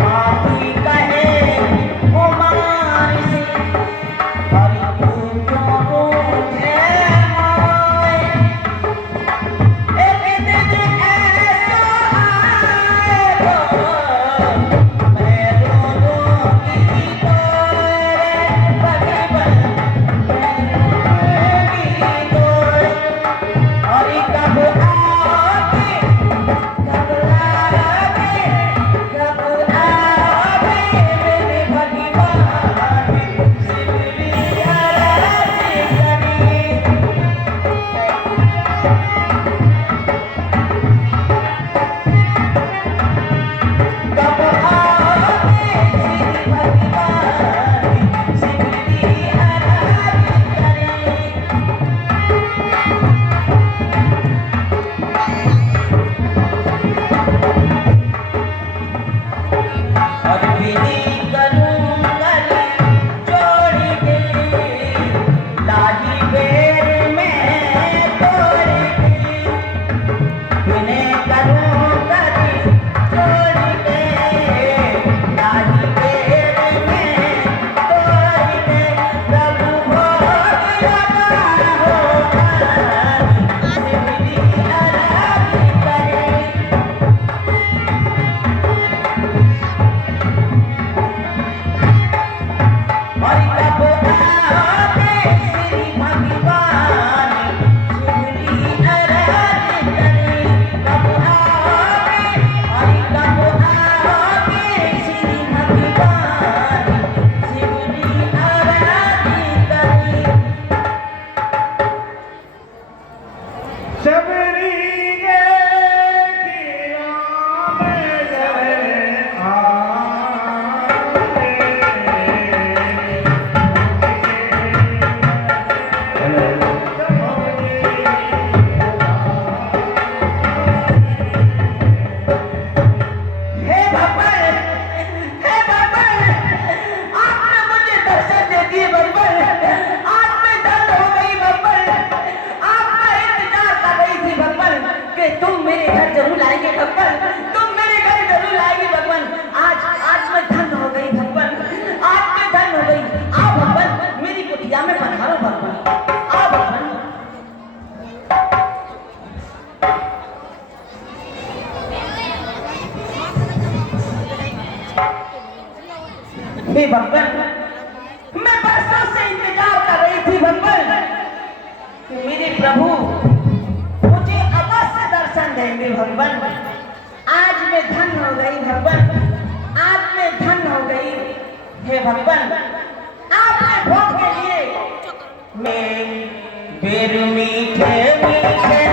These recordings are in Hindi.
माफी कहे भगवान, तुम मेरे घर जरूर आएगी भगवान। आज मैं धन हो गई भगवान, आज मैं धन हो गई। आओ भगवान, मेरी कुटिया में पधारो भगवान, आओ भगवान। हे भगवान, मैं बरसों से इंतजार कर रही थी भगवान कि मेरे प्रभु मुझे अवश्य दर्शन देंगे भगवान। आज मैं धन हो गई भगवान, आज मैं धन हो गई। हे भगवान, आपके भोग के लिए मैं बेर मीठे मीठे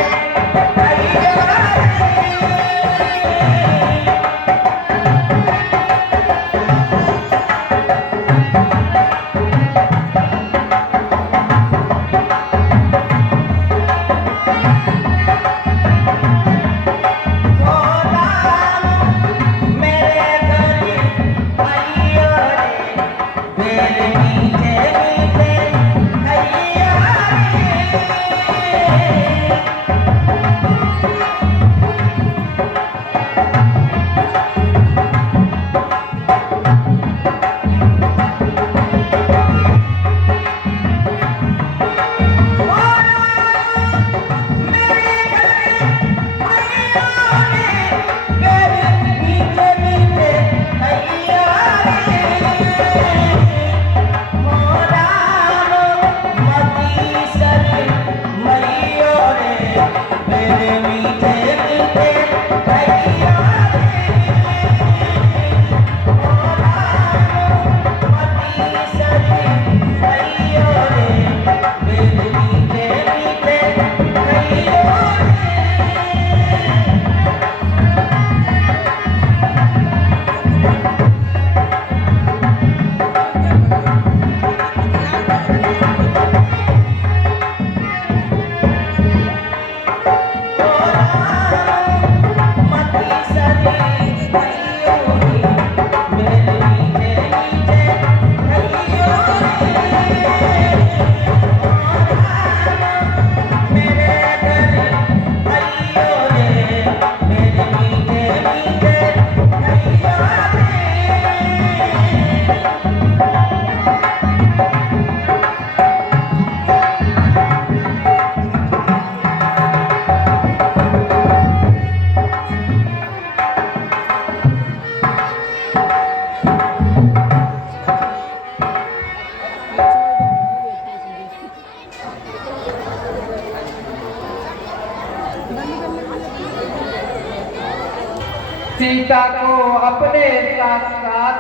सीता को अपने साथ साथ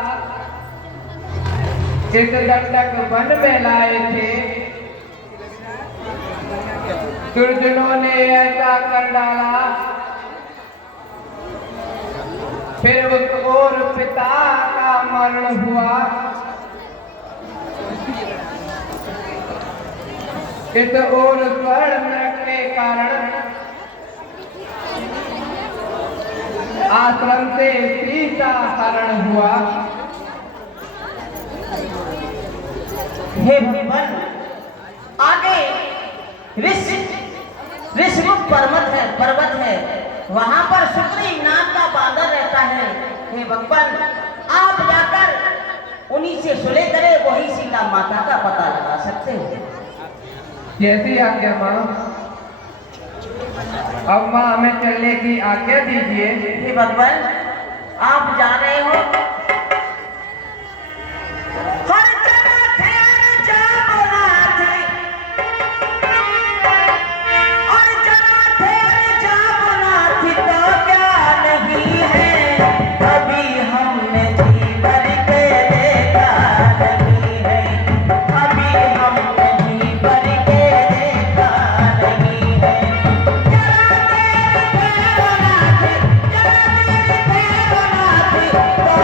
एक दंडक वन में लाए थे। दुर्जनों ने ऐसा कर डाला, फिर उस और पिता का मरण हुआ। इस और स्वर्ण के कारण आश्रम से सीता हरण हुआ। हे भगवान, आगे ऋषिमुख पर्वत है, वहां पर सुग्रीव नाम का बांदर रहता है। हे भगवान, आप जाकर उन्हीं से सुलह करे, वही सीता माता का पता लगा सकते हो। जैसी आज्ञा माँ। अब माँ हमें चलने की आज्ञा दीजिए। हे भगवान, आप जा रहे हो। हर जगह थे जा बोला थे, और जगह थे जा बोला थी, तो क्या नहीं है अभी हमने जी भर के देखा नहीं है, अभी हमने जी भर के देखा नहीं है। जरा देर थे बोला थे, जरा देर थे बोला थे, तो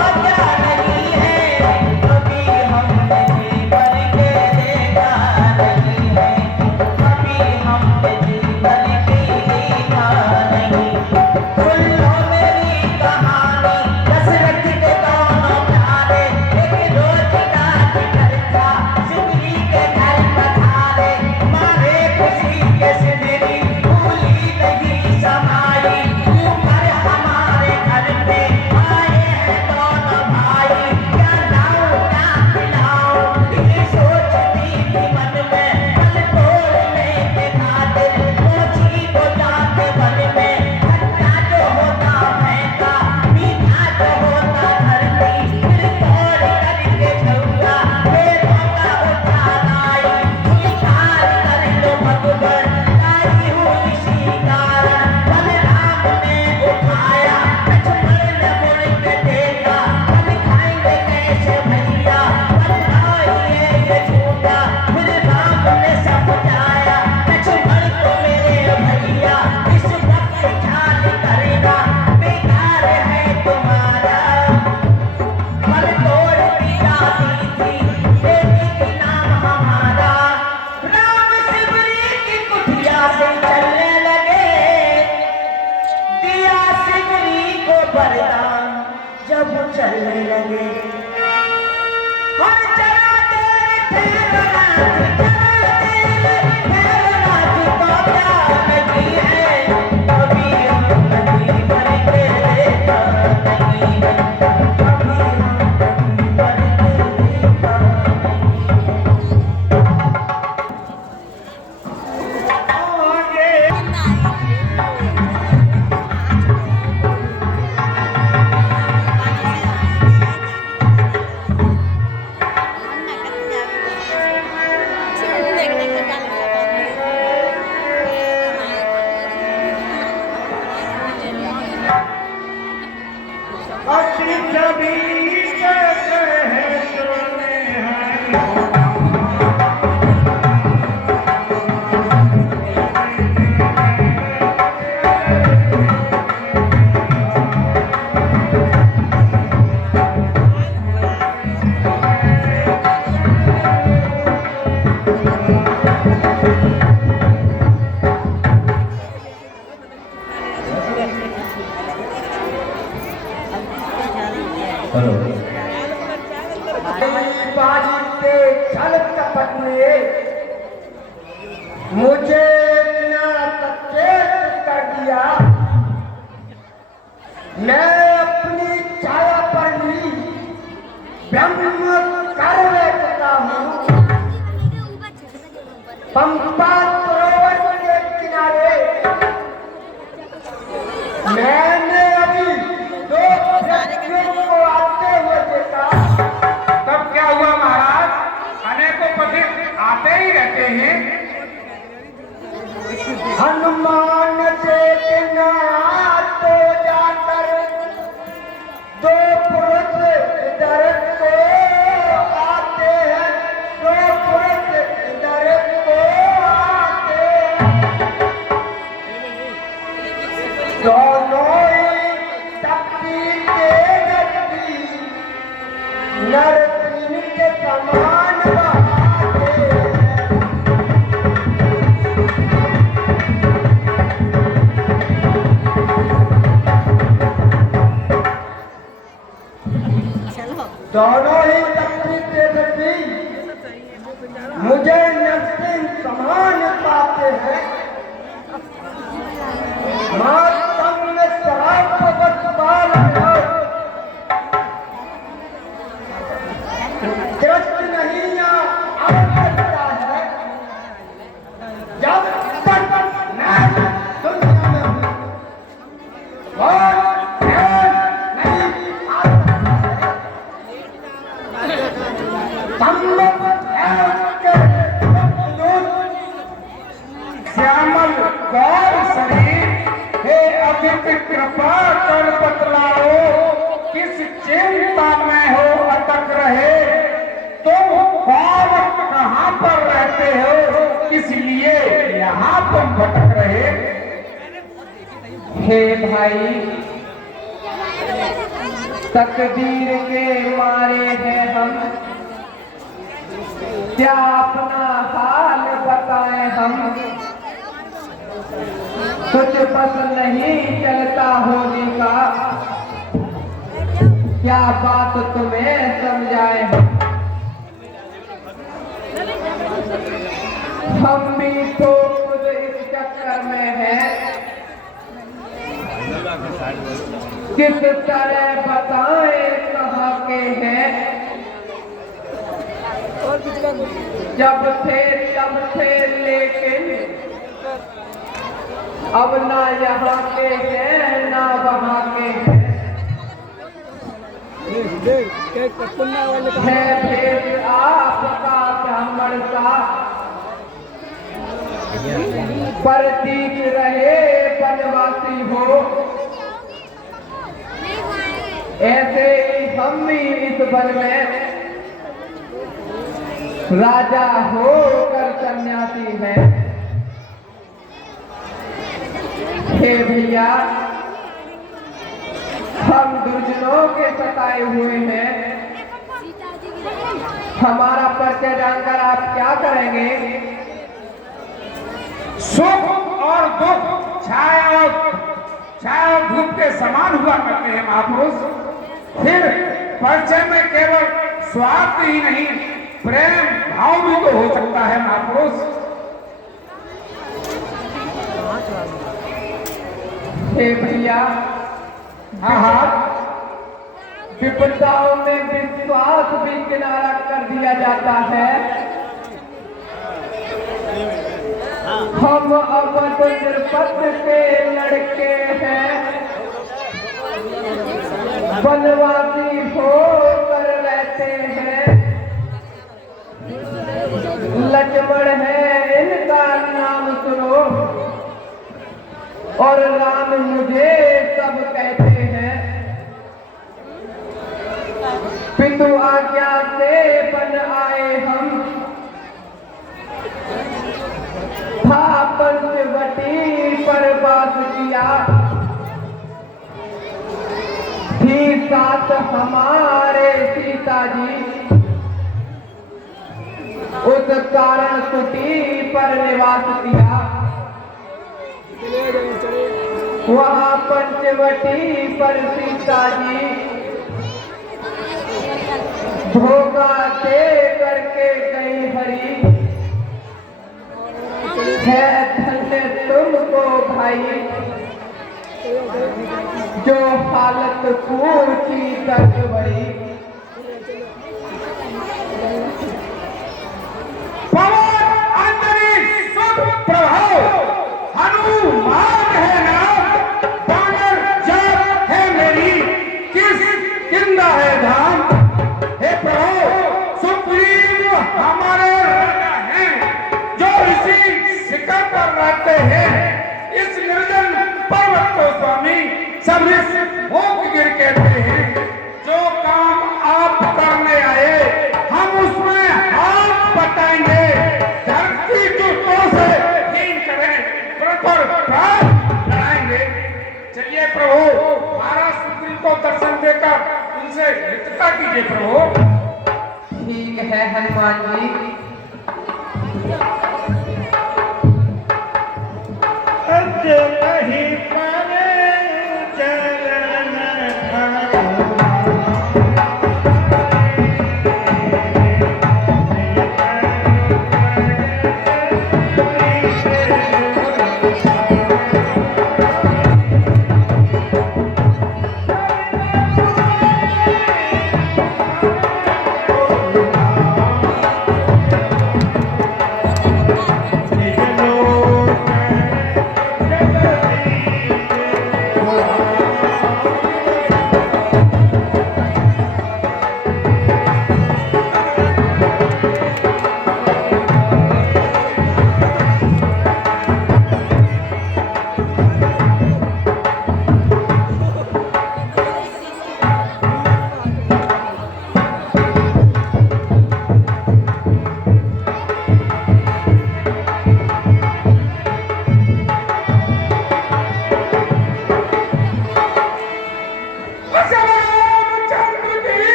बाजी के छल कपट में मुझे इतना सचेत कर दिया। मैं अपनी छाया पर ही ब्रह्म कर बैठता हूँ। पंपा सरोवर के किनारे मैंने अभी दो व्यक्तियों को आते हुए देखा। तब क्या हुआ महाराज? अनेकों पथिक आते ही रहते हैं। हनुमान देखना तो जाकर दो पुरुष इधर को आते हैं, दो पुरुष इधर को आते हैं। दोनों ही शक्ति तेजस्वी नर तीन के समान बहाते हैं। दोनों ही शक्ति तेजस्वी मुझे नरसिंह समान पाते हैं। मातंग में शराब बाल दृष्ट नहीं आ सकता है। जब तक मैं दुनिया में हूँ और ध्यान नहीं आ सकता है। संभव है कि श्यामल गौर शरीर, हे अदिति कृपा कर बतलाओ, किस चिंता में हो अटक रहे। तुम कौन कहाँ पर रहते हो, इसलिए यहाँ तुम भटक रहे। हे भाई, तकदीर के मारे हैं हम, क्या अपना हाल बताएं हम। कुछ बस नहीं चलता होने का, क्या बात तुम्हें समझाए हम भी तो खुद इस चक्कर में हैं। किस तरह बताएं कहाँ के हैं। जब थे लेकिन अब ना यहाँ के हैं ना वहाँ के हैं। है भेद आपका ब्राह्मण सा, प्रतीक रहे बनवासी हो। ऐसे ही हम भी इस वन में राजा होकर सन्यासी हैं। हे भैया, हम दुर्जनों के सताए हुए हैं। हमारा परिचय जानकर आप क्या करेंगे? सुख और दुख छाया और धूप के समान हुआ करते हैं महापुरुष। फिर परिचय में केवल स्वार्थ ही नहीं, प्रेम भाव भी तो हो सकता है महापुरुष। हे भैया, हाँ, विपदाओं में विश्वास भी किनारा कर दिया जाता है। हम अवध निर्पद के लड़के हैं, वनवासी होकर रहते हैं। लक्ष्मण है इनका नाम सुनो, और राम मुझे सब कहते हैं। पितु आज्ञा से बन आए हम, था पंचवटी पर वास किया। थी साथ हमारे सीता जी, उस कारण कुटी पर निवास किया। वहाँ पंचवटी पर सीता जी धोखा दे करके गई हरी। है धन्य तुमको भाई, जो हालत पूछी तक बड़ी। पवन अंतरिक्ष शुभ प्रभाव, हनुमान है नाम, बानर जात है मेरी, किस किंदा है धाम। हे प्रभु सुग्रीव हमारे राजा हैं, जो इसी शिखर पर रहते हैं। इस निर्जन पर्वत को स्वामी सब इस भोग गिर कहते हैं। जो काम आप करने आए हम उसमें हाथ बटाएंगे। धरती चुटों से हीन करें, पर प्राण लड़ाएंगे। चलिए प्रभु, महाराज सुग्रीव को दर्शन देकर उनसे मित्रता कीजिए प्रभु। ठीक है हनुमान जी। नहीं पावे चरण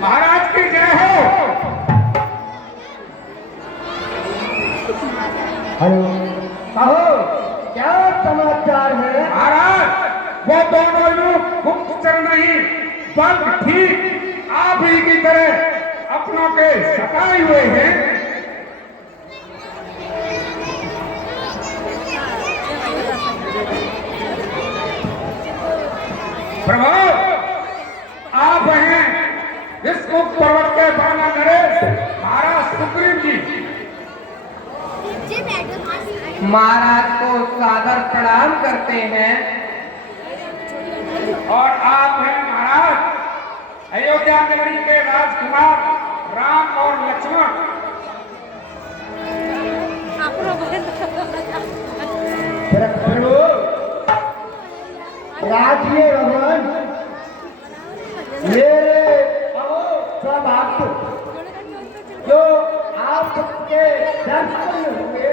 महाराज की जय हो। हेलो, कहो क्या समाचार है? महाराज वो दोनों युग गुप्तचर नहीं, बल्कि ठीक आप ही की तरह अपनों के सताए हुए हैं। प्रभु आप हैं इस पर्वत के बाना नरेश महाराज सुग्रीव जी। महाराज को सादर प्रणाम करते हैं। और आप हैं महाराज अयोध्या नगरी के राजकुमार राम और लक्ष्मण। राजीय भगवान, मेरे सब आप जो आपके दर्शन हुए,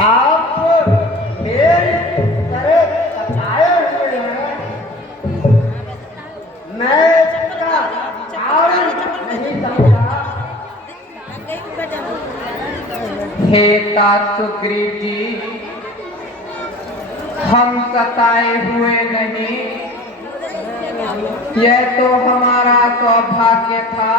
आप मेरे तरह सताए हुए हैं। हे तात सुग्रीव जी, हम सताए हुए नहीं, यह तो हमारा सौभाग्य था